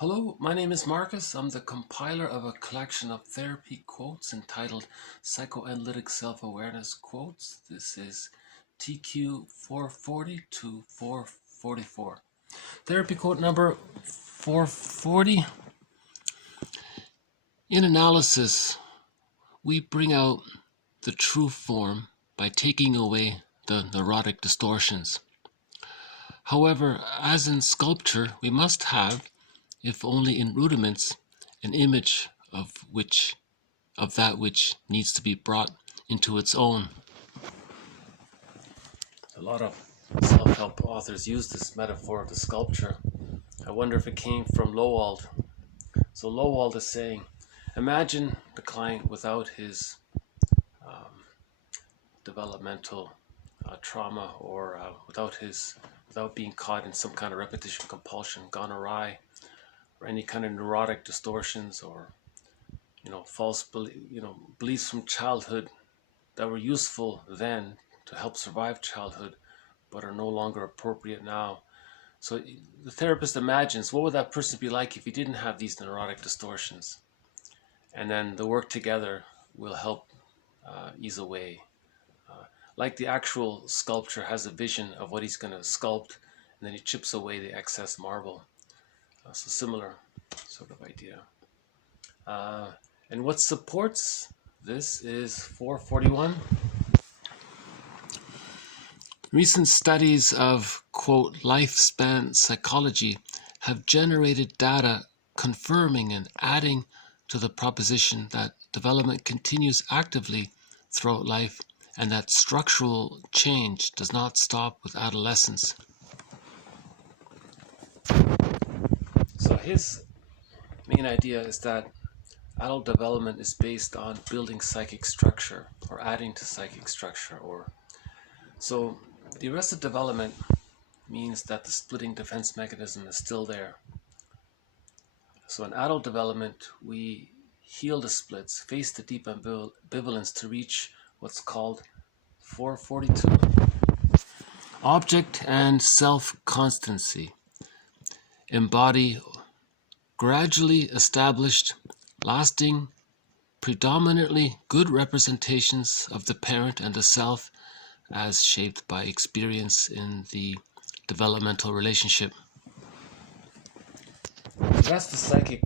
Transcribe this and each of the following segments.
Hello, my name is Marcus. I'm the compiler of a collection of therapy quotes entitled Psychoanalytic Self-Awareness Quotes. This is TQ 440 to 444. Therapy quote number 440. In analysis, we bring out the true form by taking away the neurotic distortions. However, as in sculpture, we must have, if only in rudiments, an image of that which needs to be brought into its own. A lot of self-help authors use this metaphor of the sculpture. I wonder if it came from Loewald. So Loewald is saying, imagine the client without his developmental trauma, or without being caught in some kind of repetition compulsion, gone awry, or any kind of neurotic distortions, or false beliefs from childhood that were useful then to help survive childhood but are no longer appropriate now. So the therapist imagines, what would that person be like if he didn't have these neurotic distortions? And then the work together will help ease away. Like the actual sculptor has a vision of what he's going to sculpt, and then he chips away the excess marble. So similar sort of idea. And what supports this is 441. Recent studies of, quote, lifespan psychology have generated data confirming and adding to the proposition that development continues actively throughout life and that structural change does not stop with adolescence. So his main idea is that adult development is based on building psychic structure or adding to psychic structure. So the arrested development means that the splitting defense mechanism is still there. So in adult development, we heal the splits, face the deep ambivalence to reach what's called 442. Object and self-constancy. Embody gradually established, lasting, predominantly good representations of the parent and the self as shaped by experience in the developmental relationship. That's the psychic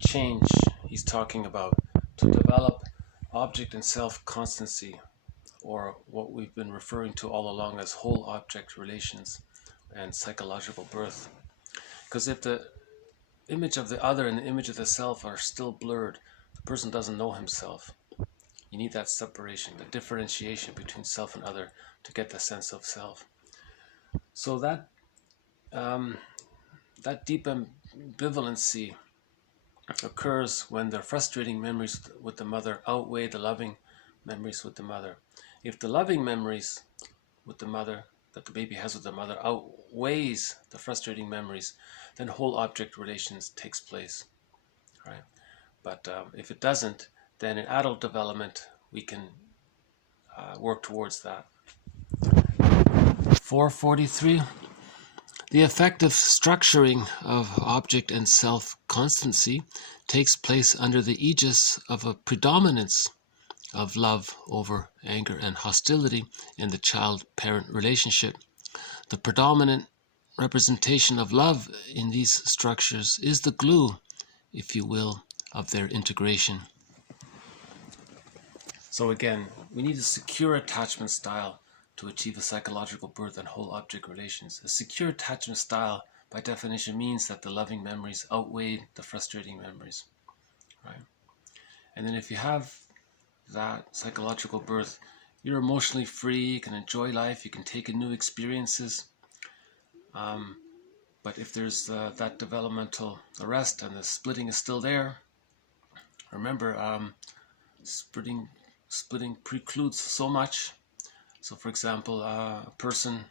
change he's talking about, to develop object and self-constancy, or what we've been referring to all along as whole object relations and psychological birth. Because if the image of the other and the image of the self are still blurred, the person doesn't know himself. You need that separation, the differentiation between self and other to get the sense of self. So that deep ambivalency occurs when the frustrating memories with the mother outweigh the loving memories with the mother. If the loving memories with the mother that the baby has with the mother outweighs the frustrating memories, then whole object relations takes place, right? But if it doesn't, then in adult development we can work towards that. 443. The effective structuring of object and self-constancy takes place under the aegis of a predominance of love over anger and hostility in the child-parent relationship. The predominant representation of love in these structures is the glue, if you will, of their integration. So again, we need a secure attachment style to achieve a psychological birth and whole object relations. A secure attachment style, by definition, means that the loving memories outweigh the frustrating memories, right? And then if you have that psychological birth, you're emotionally free, you can enjoy life, you can take in new experiences. But if there's that developmental arrest and the splitting is still there, remember, splitting precludes so much. So for example, a person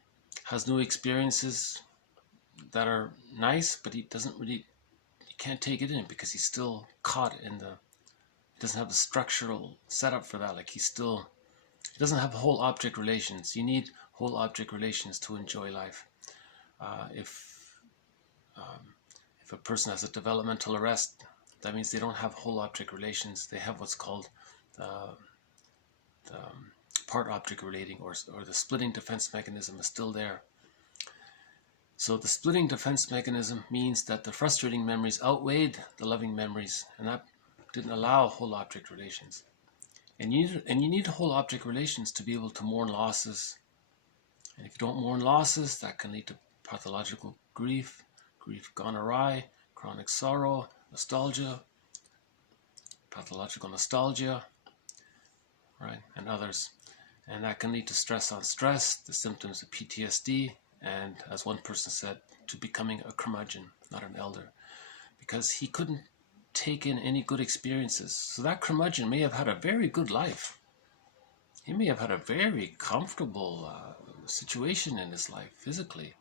has new experiences that are nice, but he can't take it in because he's still caught in he doesn't have the structural setup for that. Like he doesn't have whole object relations. You need whole object relations to enjoy life. If if a person has a developmental arrest, that means they don't have whole object relations. They have what's called the part object relating, or the splitting defense mechanism is still there. So the splitting defense mechanism means that the frustrating memories outweighed the loving memories, and that didn't allow whole object relations. And you need whole object relations to be able to mourn losses. And if you don't mourn losses, that can lead to pathological grief gone awry, chronic sorrow, nostalgia, pathological nostalgia, right, and others. And that can lead to stress on stress, the symptoms of PTSD, and as one person said, to becoming a curmudgeon, not an elder, because he couldn't take in any good experiences. So that curmudgeon may have had a very good life. He may have had a very comfortable situation in his life physically.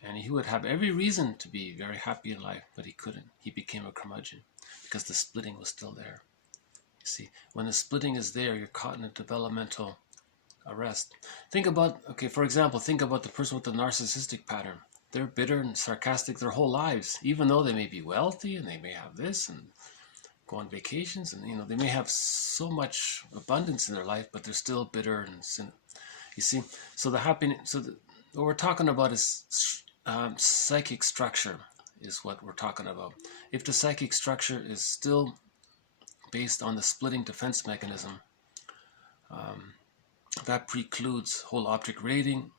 And he would have every reason to be very happy in life, but he couldn't. He became a curmudgeon because the splitting was still there. You see, when the splitting is there, you're caught in a developmental arrest. Think about, okay, for example, think about the person with the narcissistic pattern. They're bitter and sarcastic their whole lives, even though they may be wealthy and they may have this and go on vacations, and they may have so much abundance in their life, but they're still bitter and sin. You see, so the happiness. So what we're talking about is psychic structure, is what we're talking about. If the psychic structure is still based on the splitting defense mechanism, that precludes whole object relating.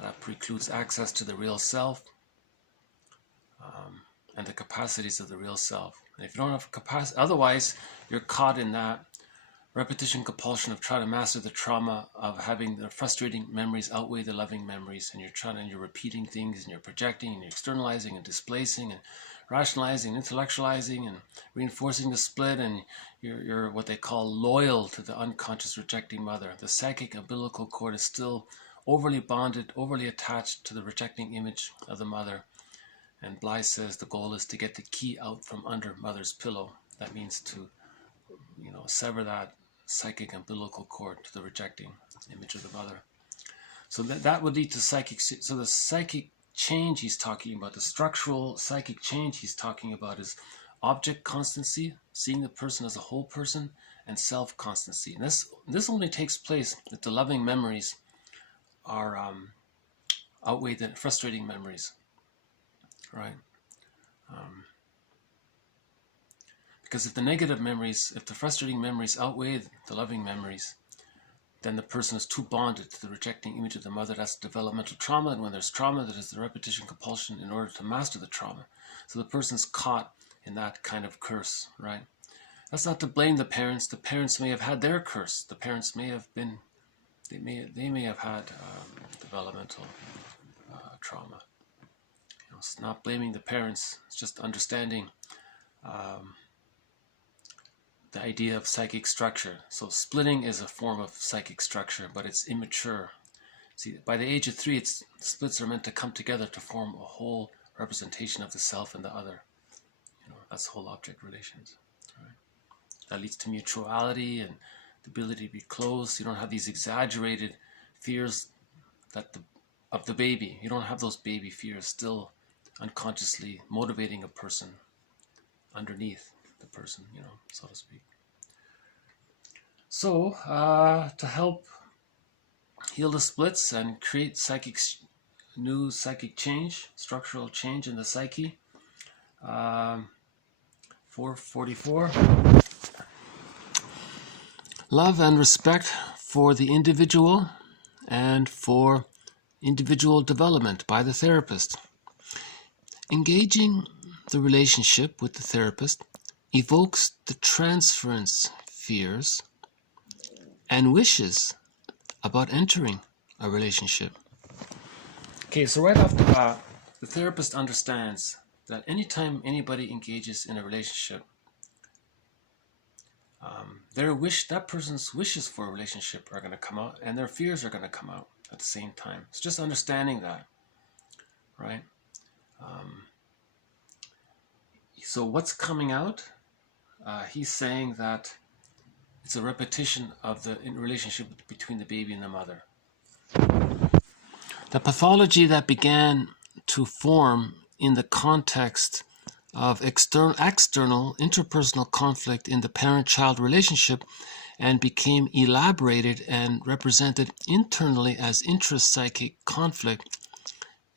That precludes access to the real self and the capacities of the real self. And if you don't have capacity, otherwise you're caught in that repetition compulsion of trying to master the trauma of having the frustrating memories outweigh the loving memories, and you're repeating things, and you're projecting, and you're externalizing and displacing and rationalizing, intellectualizing, and reinforcing the split, and you're what they call loyal to the unconscious rejecting mother. The psychic umbilical cord is still overly bonded, overly attached to the rejecting image of the mother. And Bly says the goal is to get the key out from under mother's pillow. That means to, sever that psychic umbilical cord to the rejecting image of the mother. So that would lead to psychic. So the psychic change he's talking about, the structural psychic change he's talking about, is object constancy, seeing the person as a whole person, and self-constancy. And this only takes place if the loving memories are outweigh the frustrating memories, right? Because if the negative memories, if the frustrating memories outweigh the loving memories, then the person is too bonded to the rejecting image of the mother. That's developmental trauma, and when there's trauma, that is the repetition compulsion in order to master the trauma. So the person's caught in that kind of curse, right? That's not to blame the parents. The parents may have had their curse. The parents may have been, they may have had developmental trauma. It's not blaming the parents. It's just understanding the idea of psychic structure. So splitting is a form of psychic structure, but it's immature. See, by the age of 3, splits are meant to come together to form a whole representation of the self and the other. That's whole object relations. Right? That leads to mutuality and the ability to be close. You don't have these exaggerated fears of the baby. You don't have those baby fears still unconsciously motivating a person underneath the person, so to speak. So, to help heal the splits and create new psychic change, structural change in the psyche, 444. Love and respect for the individual and for individual development by the therapist. Engaging the relationship with the therapist evokes the transference fears and wishes about entering a relationship. Okay, so right off the bat, the therapist understands that anytime anybody engages in a relationship, that person's wishes for a relationship are going to come out, and their fears are going to come out at the same time. It's just understanding that, right? So what's coming out? He's saying that it's a repetition of the relationship between the baby and the mother. The pathology that began to to form in the context of external interpersonal conflict in the parent-child relationship and became elaborated and represented internally as intrapsychic conflict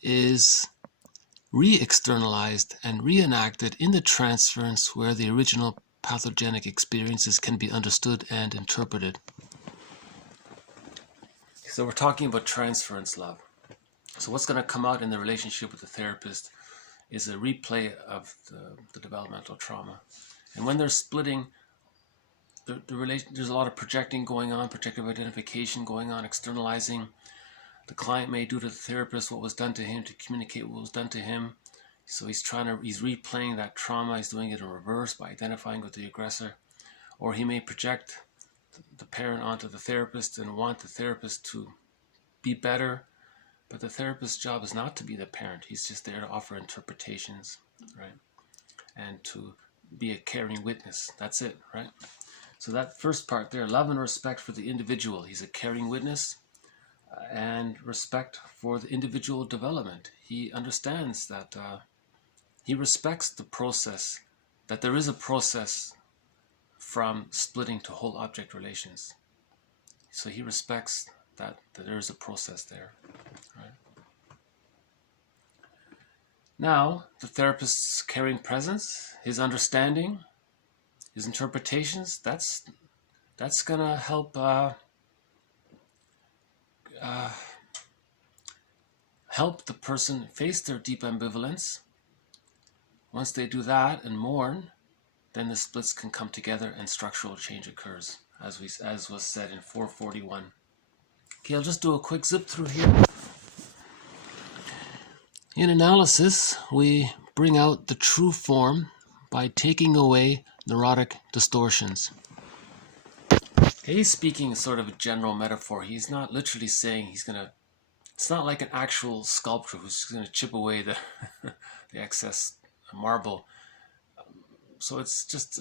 is re-externalized and reenacted in the transference where the original pathogenic experiences can be understood and interpreted. So we're talking about transference love. So what's going to come out in the relationship with the therapist is a replay of the developmental trauma. And when they're splitting, there's a lot of projecting going on, projective identification going on, externalizing. The client may do to the therapist what was done to him to communicate what was done to him. So he's replaying that trauma. He's doing it in reverse by identifying with the aggressor. Or he may project the parent onto the therapist and want the therapist to be better. But the therapist's job is not to be the parent. He's just there to offer interpretations, right? And to be a caring witness. That's it, right? So that first part there, love and respect for the individual. He's a caring witness. And respect for the individual development. He understands that he respects the process, that there is a process from splitting to whole object relations. So he respects that there is a process there. Right? Now, the therapist's caring presence, his understanding, his interpretations, that's going to help help the person face their deep ambivalence. Once they do that and mourn, then the splits can come together and structural change occurs, as was said in 441. Okay, I'll just do a quick zip through here. In analysis, we bring out the true form by taking away neurotic distortions. He's speaking sort of a general metaphor. He's not literally saying he's going to... It's not like an actual sculptor who's going to chip away the the excess marble. So it's just...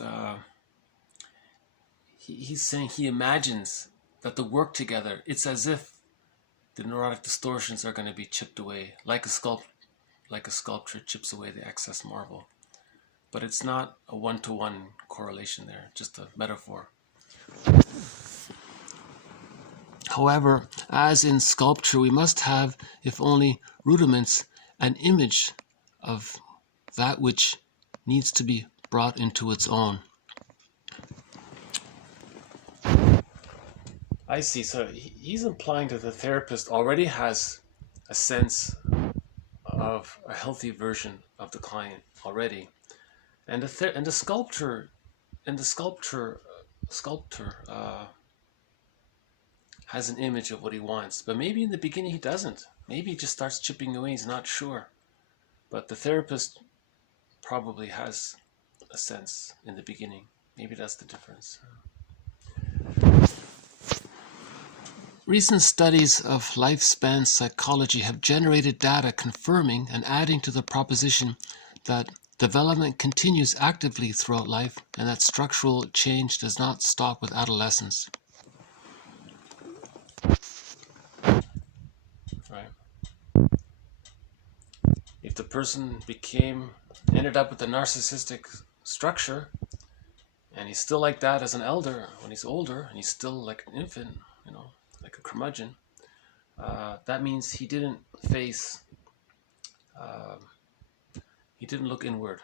he's saying he imagines that the work together, it's as if the neurotic distortions are going to be chipped away, like a sculpture chips away the excess marble. But it's not a one-to-one correlation there, just a metaphor. However, as in sculpture, we must have, if only rudiments, an image of that which needs to be brought into its own. I see. So he's implying that the therapist already has a sense of a healthy version of the client already, and the sculptor has an image of what he wants, but maybe in the beginning he doesn't. Maybe he just starts chipping away. He's not sure, but the therapist probably has a sense in the beginning. Maybe that's the difference. Recent studies of lifespan psychology have generated data confirming and adding to the proposition that development continues actively throughout life and that structural change does not stop with adolescence. Right. If the person ended up with a narcissistic structure, and he's still like that as an elder when he's older, and he's still like an infant, like a curmudgeon, that means he didn't he didn't look inward.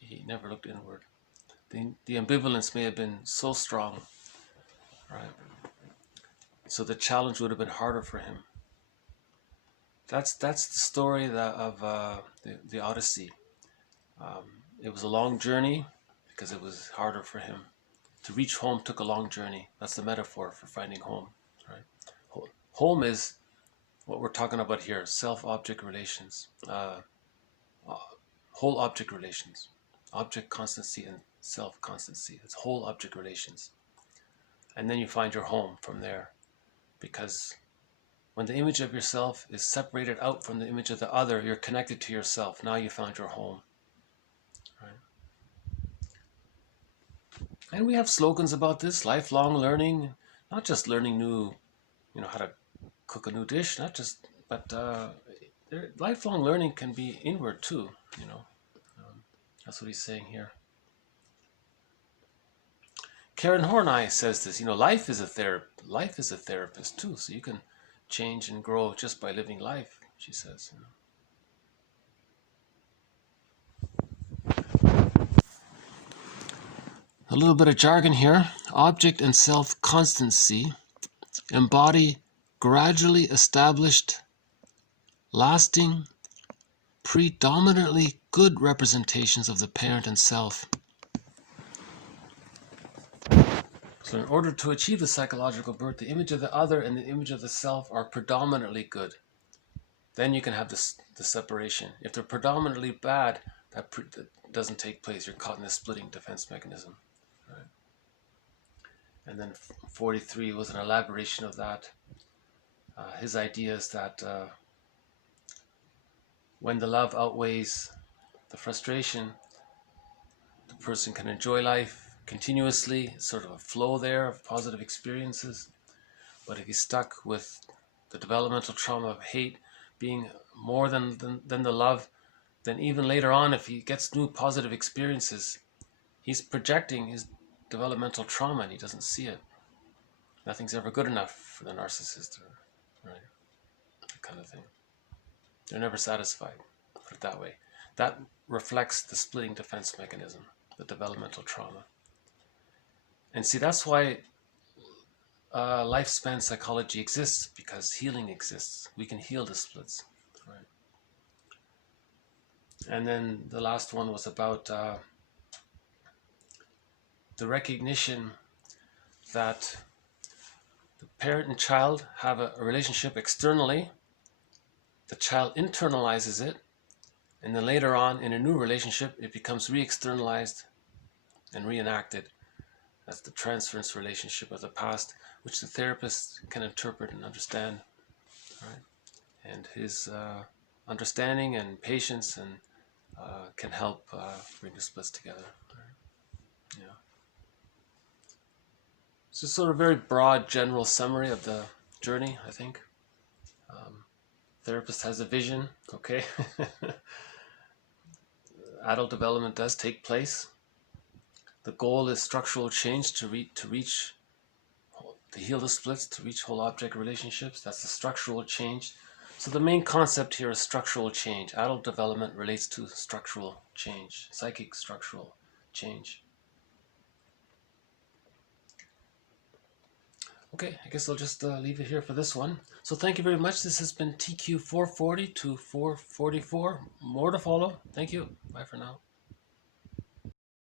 He never looked inward. The ambivalence may have been so strong, right? So the challenge would have been harder for him. That's the story of the Odyssey. It was a long journey because it was harder for him. To reach home took a long journey. That's the metaphor for finding home. Right? Home is what we're talking about here, self-object relations, whole object relations, object constancy and self-constancy. It's whole object relations. And then you find your home from there. Because when the image of yourself is separated out from the image of the other, you're connected to yourself. Now you found your home. Right? And we have slogans about this, lifelong learning, not just learning new, how to cook a new dish, but lifelong learning can be inward too, you know. That's what he's saying here. Karen Horney says this, you know, life is a therapist too, so you can change and grow just by living life, she says. You know. A little bit of jargon here. Object and self-constancy embody gradually established, lasting, predominantly good representations of the parent and self. So in order to achieve the psychological birth, the image of the other and the image of the self are predominantly good. Then you can have the separation. If they're predominantly bad, that doesn't take place. You're caught in the splitting defense mechanism. Right? And then 43 was an elaboration of that. His idea is that when the love outweighs the frustration, the person can enjoy life continuously, sort of a flow there of positive experiences. But if he's stuck with the developmental trauma of hate being more than the love, then even later on, if he gets new positive experiences, he's projecting his developmental trauma and he doesn't see it. Nothing's ever good enough for the narcissist, right? That kind of thing. They're never satisfied, put it that way. That reflects the splitting defense mechanism, the developmental trauma. And see, that's why lifespan psychology exists, because healing exists. We can heal the splits, right? And then the last one was about the recognition that the parent and child have a relationship externally. The child internalizes it, and then later on in a new relationship, it becomes re-externalized and reenacted. That's the transference relationship of the past, which the therapist can interpret and understand, right? And his understanding and patience and can help bring the splits together. Right? Yeah. So sort of very broad general summary of the journey, I think. Therapist has a vision, okay? Adult development does take place. The goal is structural change to heal the splits, to reach whole object relationships. That's the structural change. So the main concept here is structural change. Adult development relates to structural change, psychic structural change. Okay, I guess I'll just leave it here for this one. So thank you very much. This has been TQ 440 to 444. More to follow. Thank you. Bye for now.